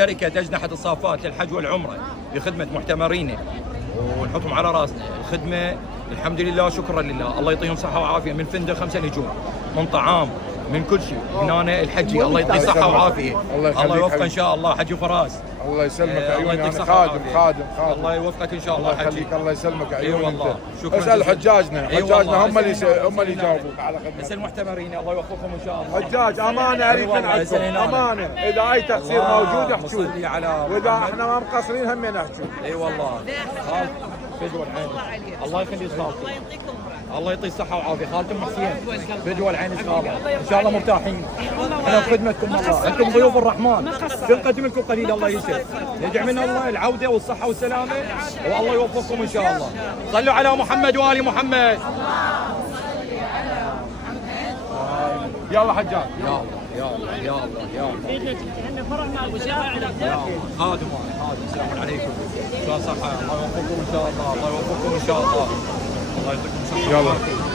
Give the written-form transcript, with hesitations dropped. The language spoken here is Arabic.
شركة أجنحة الصافات للحج والعمرة بخدمة معتمرينا ونحطهم على راسنا. الخدمة الحمد لله شكرا لله، الله يعطيهم صحة وعافية، من فندق 5 نجوم، من طعام، من كل شيء. هنا الحجي الله يعطيه صحة وعافية، الله يوفقه إن شاء الله حجي فراس. الله يسلمك الله عيوني، يعطيك أنا صحة خادم وعافية. خادم. الله يوفقك إن شاء الله الله حجي. يخليك، الله يسلمك عيوني. والله شكرا. اسأل حجاجنا، حجاجنا هم اللي اسأل يجاوبوك على خدمتك. اسأل المعتمرين، الله يوفقهم إن شاء الله. حجاج امانه اريد من عندكم، امانه اذا اي تقصير موجود احجوا، واذا احنا ما مقصرين هم نحجوا. اي والله خالتي فدوى العين، الله يخليك خالتي، الله يعطيه الصحة والعافية. خالتي ام حسين فدوى العين خالة، ان شاء الله مرتاحين. احنا بخدمتكم والله، انتم ضيوف الرحمن، بنقدم لكم قليل الله يسر، يجعل منا الله العودة والصحة والسلامة، والله يوفقكم ان شاء الله. صلوا على محمد وآل محمد. يلا حجاج، يلا يلا يلا يلا. خادم السلام عليكم. شلون صحة؟ الله يوفقكم ان شاء الله، الله يوفقكم ان شاء الله. الله يعطيكم الصحة. يلا.